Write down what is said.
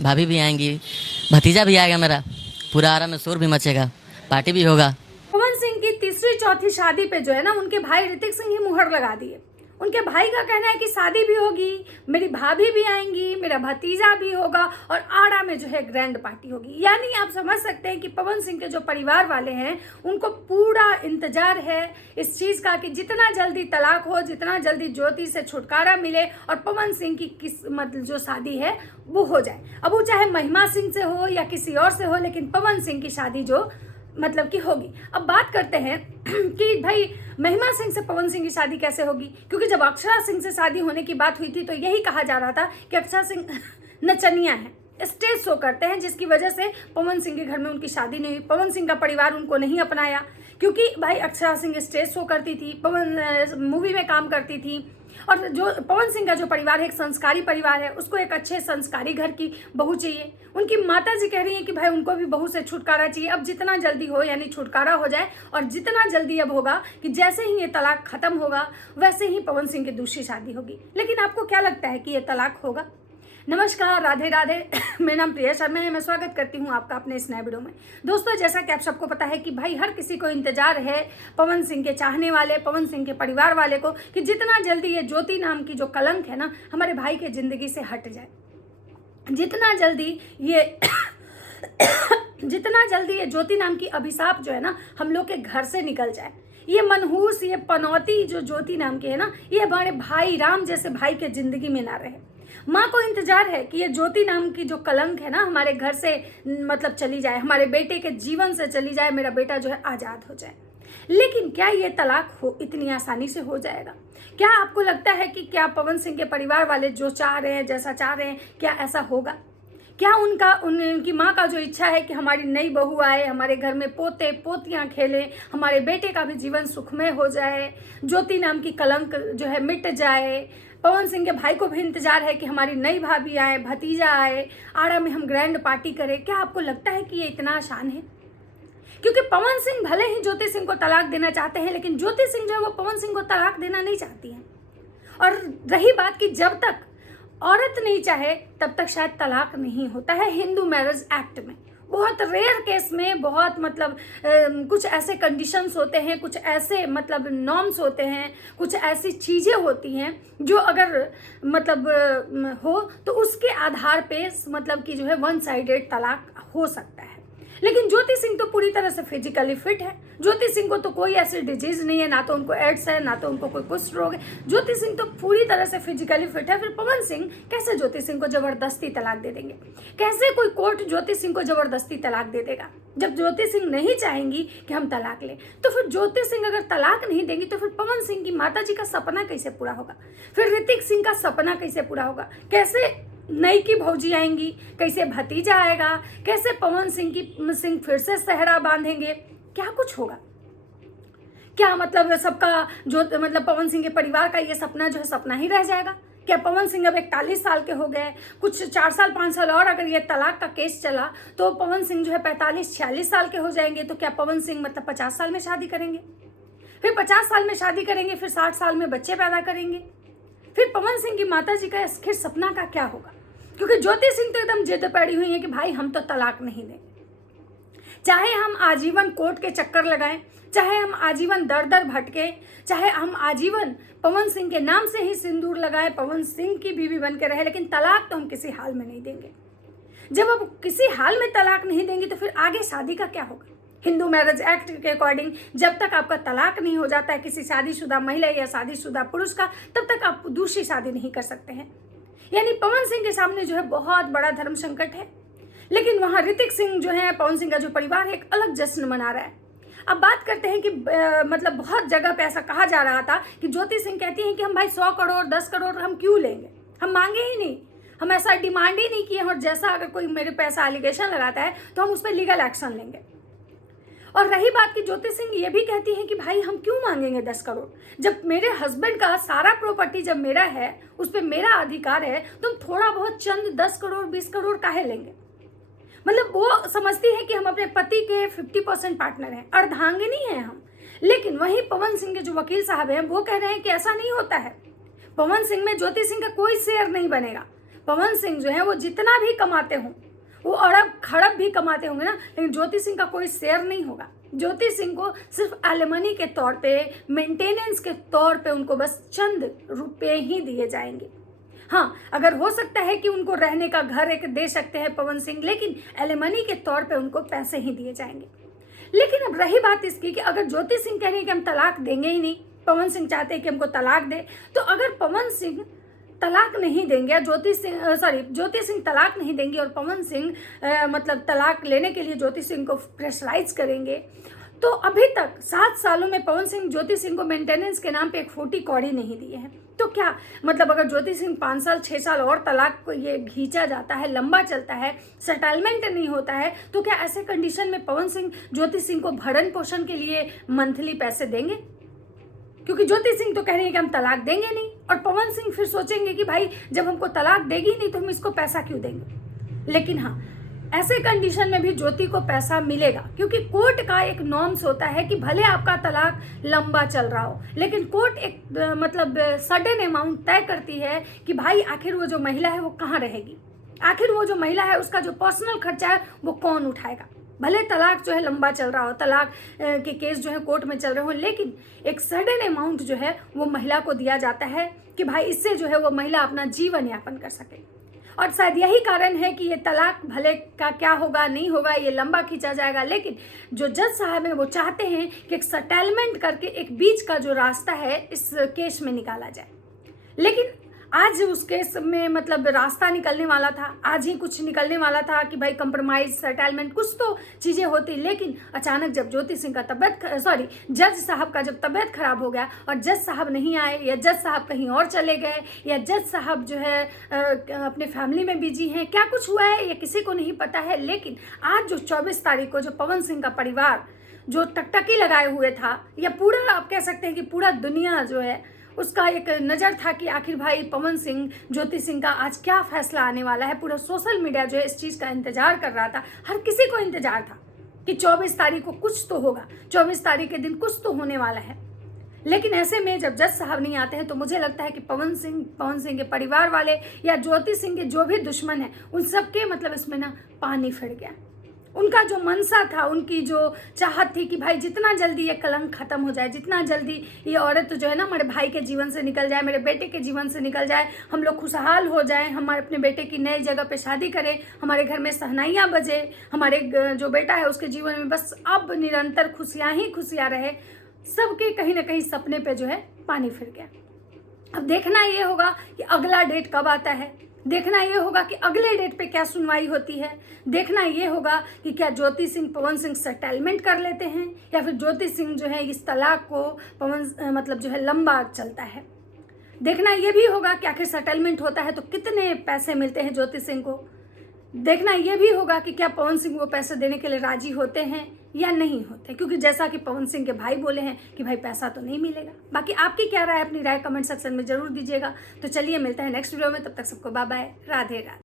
भाभी भी आएंगी, भतीजा भी आएगा मेरा, पूरा आरा में शोर भी मचेगा, पार्टी भी होगा। पवन सिंह की तीसरी चौथी शादी पे जो है ना उनके भाई ऋतिक सिंह ही मुहर लगा दिए। उनके भाई का कहना है कि शादी भी होगी, मेरी भाभी भी आएंगी, मेरा भतीजा भी होगा और आड़ा में जो है ग्रैंड पार्टी होगी। यानी आप समझ सकते हैं कि पवन सिंह के जो परिवार वाले हैं उनको पूरा इंतजार है इस चीज़ का कि जितना जल्दी तलाक हो, जितना जल्दी ज्योति से छुटकारा मिले और पवन सिंह की मतलब जो शादी है वो हो जाए। अब वो चाहे महिमा सिंह से हो या किसी और से हो, लेकिन पवन सिंह की शादी जो मतलब कि होगी। अब बात करते हैं कि भाई महिमा सिंह से पवन सिंह की शादी कैसे होगी, क्योंकि जब अक्षरा सिंह से शादी होने की बात हुई थी तो यही कहा जा रहा था कि अक्षरा सिंह नचनिया है, स्टेज शो करते हैं, जिसकी वजह से पवन सिंह के घर में उनकी शादी नहीं हुई। पवन सिंह का परिवार उनको नहीं अपनाया क्योंकि भाई अक्षरा सिंह स्टेज शो करती थी, पवन मूवी में काम करती थी और जो पवन सिंह का जो परिवार है एक संस्कारी परिवार है, उसको एक अच्छे संस्कारी घर की बहू चाहिए। उनकी माता जी कह रही हैं कि भाई उनको भी बहू से छुटकारा चाहिए, अब जितना जल्दी हो यानी छुटकारा हो जाए और जितना जल्दी अब होगा कि जैसे ही ये तलाक खत्म होगा वैसे ही पवन सिंह की दूसरी शादी होगी। लेकिन आपको क्या लगता है कि ये तलाक होगा? नमस्कार, राधे राधे। मेरा नाम प्रिया शर्मा है, मैं स्वागत करती हूँ आपका अपने इस नए वीडियो में। दोस्तों, जैसा कि आप सबको पता है कि भाई हर किसी को इंतजार है, पवन सिंह के चाहने वाले, पवन सिंह के परिवार वाले को, कि जितना जल्दी ये ज्योति नाम की जो कलंक है ना हमारे भाई के जिंदगी से हट जाए, जितना जल्दी ये ज्योति नाम की अभिशाप जो है ना हम लोग के घर से निकल जाए। ये मनहूस, ये पनौती जो ज्योति नाम की है ना, ये हमारे भाई राम जैसे भाई के जिंदगी में ना रहे। माँ को इंतजार है कि ये ज्योति नाम की जो कलंक है ना हमारे घर से मतलब चली जाए, हमारे बेटे के जीवन से चली जाए, मेरा बेटा जो है आज़ाद हो जाए। लेकिन क्या ये तलाक हो इतनी आसानी से हो जाएगा? क्या आपको लगता है कि क्या पवन सिंह के परिवार वाले जो चाह रहे हैं, जैसा चाह रहे हैं, क्या ऐसा होगा? क्या उनकी माँ का जो इच्छा है कि हमारी नई बहू आए, हमारे घर में पोते पोतियाँ खेलें, हमारे बेटे का भी जीवन सुखमय हो जाए, ज्योति नाम की कलंक जो है मिट जाए, पवन सिंह के भाई को भी इंतजार है कि हमारी नई भाभी आए, भतीजा आए, आड़ा में हम ग्रैंड पार्टी करें? क्या आपको लगता है कि ये इतना आसान है? क्योंकि पवन सिंह भले ही ज्योति सिंह को तलाक देना चाहते हैं, लेकिन ज्योति सिंह जो है वो पवन सिंह को तलाक देना नहीं चाहती हैं। और रही बात कि जब तक औरत नहीं चाहे तब तक शायद तलाक नहीं होता है हिंदू मैरिज एक्ट में। बहुत रेयर केस में, बहुत मतलब कुछ ऐसे कंडीशंस होते हैं, कुछ ऐसे मतलब नॉर्म्स होते हैं, कुछ ऐसी चीज़ें होती हैं जो अगर मतलब हो तो उसके आधार पे मतलब कि जो है वन साइडेड तलाक हो सकता है। लेकिन ज्योति सिंह तो पूरी तरह से फिजिकली फिट है। ज्योति सिंह को तो कोई ऐसी डिजीज नहीं है, ना तो उनको एड्स है, ना तो उनको कोई कुष्ठ रोग है। ज्योति सिंह तो पूरी तरह से फिजिकली फिट है। फिर पवन सिंह कैसे ज्योति सिंह को जबरदस्ती तलाक दे देंगे? कैसे कोई कोर्ट ज्योति सिंह को जबरदस्ती तलाक दे देगा? जब ज्योति सिंह नहीं चाहेंगी कि हम तलाक लें, तो फिर ज्योति सिंह अगर तलाक नहीं देंगी तो फिर पवन सिंह की माता जी का सपना कैसे पूरा होगा? फिर ऋतिक सिंह का सपना कैसे पूरा होगा? कैसे नई की भौजी आएंगी, कैसे भतीजा आएगा, कैसे पवन सिंह फिर से सेहरा बांधेंगे? क्या कुछ होगा? क्या मतलब सबका जो मतलब पवन सिंह के परिवार का ये सपना जो है सपना ही रह जाएगा? क्या पवन सिंह अब 41 साल के हो गए, कुछ 4 साल 5 साल और अगर ये तलाक का केस चला तो पवन सिंह जो है 45-46 साल के हो जाएंगे। तो क्या पवन सिंह मतलब 50 साल में शादी करेंगे? फिर 50 साल में शादी करेंगे, फिर 60 साल में बच्चे पैदा करेंगे? फिर पवन सिंह की माता जी का फिर सपना का क्या होगा? क्योंकि ज्योति सिंह तो एकदम जिद पड़ी हुई है कि भाई हम तो तलाक नहीं देंगे, चाहे हम आजीवन कोर्ट के चक्कर लगाएं, चाहे हम आजीवन दर दर भटके, चाहे हम आजीवन पवन सिंह के नाम से ही सिंदूर लगाएं, पवन सिंह की बीवी बन के रहे, लेकिन तलाक तो हम किसी हाल में नहीं देंगे। जब अब किसी हाल में तलाक नहीं देंगे तो फिर आगे शादी का क्या होगा? हिंदू मैरिज एक्ट के अकॉर्डिंग जब तक आपका तलाक नहीं हो जाता है किसी शादीशुदा महिला या शादीशुदा पुरुष का, तब तक आप दूसरी शादी नहीं कर सकते हैं। यानी पवन सिंह के सामने जो है बहुत बड़ा धर्म संकट है। लेकिन वहाँ ऋतिक सिंह जो है, पवन सिंह का जो परिवार है, एक अलग जश्न मना रहा है। अब बात करते हैं कि मतलब बहुत जगह पे ऐसा कहा जा रहा था कि ज्योति सिंह कहती हैं कि हम भाई 100 करोड़ 10 करोड़ हम क्यों लेंगे, हम मांगे ही नहीं, हम ऐसा डिमांड ही नहीं किए, और जैसा अगर कोई मेरे पे ऐसा एलिगेशन लगाता है तो हम उस पर लीगल एक्शन लेंगे। और रही बात की ज्योति सिंह ये भी कहती हैं कि भाई हम क्यों मांगेंगे 10 करोड़, जब मेरे हस्बैंड का सारा प्रॉपर्टी जब मेरा है, उस पर मेरा अधिकार है, तो हम थोड़ा बहुत चंद 10 करोड़ 20 करोड़ काहे लेंगे? मतलब वो समझती है कि हम अपने पति के 50% पार्टनर हैं, अर्धांगिनी हैं हम। लेकिन वहीं पवन सिंह के जो वकील साहब हैं वो कह रहे हैं कि ऐसा नहीं होता है, पवन सिंह में ज्योति सिंह का कोई शेयर नहीं बनेगा। पवन सिंह जो है वो जितना भी कमाते हों, वो अरब खरब भी कमाते होंगे ना, लेकिन ज्योति सिंह का कोई शेयर नहीं होगा। ज्योति सिंह को सिर्फ एलिमनी के तौर पे, मेंटेनेंस के तौर पे उनको बस चंद रुपए ही दिए जाएंगे। हाँ, अगर हो सकता है कि उनको रहने का घर एक दे सकते हैं पवन सिंह, लेकिन एलिमनी के तौर पे उनको पैसे ही दिए जाएंगे। लेकिन अब रही बात इसकी कि अगर ज्योति सिंह कह रही है कि हम तलाक देंगे ही नहीं, पवन सिंह चाहते हैं कि हमको तलाक दे, तो अगर पवन सिंह तलाक नहीं देंगे, ज्योति सिंह तलाक नहीं देंगे और पवन सिंह मतलब तलाक लेने के लिए ज्योति सिंह को प्रेशराइज करेंगे, तो अभी तक 7 सालों में पवन सिंह ज्योति सिंह को मेंटेनेंस के नाम पे एक फूटी कौड़ी नहीं दिए हैं। तो क्या मतलब अगर ज्योति सिंह 5 साल 6 साल और तलाक को ये खींचा जाता है, लंबा चलता है, सेटलमेंट नहीं होता है, तो क्या ऐसे कंडीशन में पवन सिंह ज्योति सिंह को भरण पोषण के लिए मंथली पैसे देंगे? क्योंकि ज्योति सिंह तो कह रही है कि हम तलाक देंगे नहीं, और पवन सिंह फिर सोचेंगे कि भाई जब हमको तलाक देगी नहीं तो हम इसको पैसा क्यों देंगे। लेकिन हाँ, ऐसे कंडीशन में भी ज्योति को पैसा मिलेगा, क्योंकि कोर्ट का एक नॉर्म्स होता है कि भले आपका तलाक लंबा चल रहा हो, लेकिन कोर्ट एक मतलब सडन अमाउंट तय करती है कि भाई आखिर वो जो महिला है वो कहाँ रहेगी, आखिर वो जो महिला है उसका जो पर्सनल खर्चा है वो कौन उठाएगा। भले तलाक जो है लंबा चल रहा हो, तलाक के केस जो है कोर्ट में चल रहे हो, लेकिन एक सडन अमाउंट जो है वो महिला को दिया जाता है कि भाई इससे जो है वो महिला अपना जीवन यापन कर सके। और शायद यही कारण है कि ये तलाक भले का क्या होगा नहीं होगा, ये लंबा खींचा जाएगा, लेकिन जो जज साहब हैं वो चाहते हैं कि एक सेटलमेंट करके एक बीच का जो रास्ता है इस केस में निकाला जाए। लेकिन आज उस केस में मतलब रास्ता निकलने वाला था, आज ही कुछ निकलने वाला था कि भाई कंप्रोमाइज, सेटलमेंट, कुछ तो चीज़ें होती, लेकिन अचानक जब ज्योति सिंह का जज साहब का जब तबीयत खराब हो गया और जज साहब नहीं आए, या जज साहब कहीं और चले गए, या जज साहब जो है अपने फैमिली में बिजी हैं, क्या कुछ हुआ है ये किसी को नहीं पता है। लेकिन आज जो 24 तारीख को जो पवन सिंह का परिवार जो टकटकी लगाए हुए था, या पूरा आप कह सकते हैं कि पूरा दुनिया जो है उसका एक नज़र था कि आखिर भाई पवन सिंह, ज्योति सिंह का आज क्या फैसला आने वाला है। पूरा सोशल मीडिया जो है इस चीज़ का इंतजार कर रहा था, हर किसी को इंतजार था कि 24 तारीख को कुछ तो होगा, 24 तारीख के दिन कुछ तो होने वाला है। लेकिन ऐसे में जब जज साहब नहीं आते हैं तो मुझे लगता है कि पवन सिंह के परिवार वाले या ज्योति सिंह के जो भी दुश्मन हैं उन सबके मतलब इसमें ना पानी फिर गया। उनका जो मनसा था, उनकी जो चाहत थी कि भाई जितना जल्दी ये कलंक खत्म हो जाए, जितना जल्दी ये औरत जो है ना हमारे भाई के जीवन से निकल जाए, मेरे बेटे के जीवन से निकल जाए, हम लोग खुशहाल हो जाए, हमारे अपने बेटे की नई जगह पे शादी करें, हमारे घर में सहनाइयाँ बजे, हमारे जो बेटा है उसके जीवन में बस अब निरंतर खुशियाँ ही खुशियाँ रहे, सबके कहीं ना कहीं सपने पे जो है पानी फिर गया। अब देखना ये होगा कि अगला डेट कब आता है, देखना ये होगा कि अगले डेट पे क्या सुनवाई होती है, देखना ये होगा कि क्या ज्योति सिंह पवन सिंह सेटलमेंट कर लेते हैं, या फिर ज्योति सिंह जो है इस तलाक को मतलब जो है लंबा चलता है। देखना ये भी होगा कि आखिर सेटलमेंट होता है तो कितने पैसे मिलते हैं ज्योति सिंह को। देखना ये भी होगा कि क्या पवन सिंह वो पैसे देने के लिए राजी होते हैं या नहीं होते, क्योंकि जैसा कि पवन सिंह के भाई बोले हैं कि भाई पैसा तो नहीं मिलेगा। बाकी आपकी क्या राय है, अपनी राय कमेंट सेक्शन में जरूर दीजिएगा। तो चलिए मिलते हैं नेक्स्ट वीडियो में, तब तक सबको बाय बाय, राधे राधे।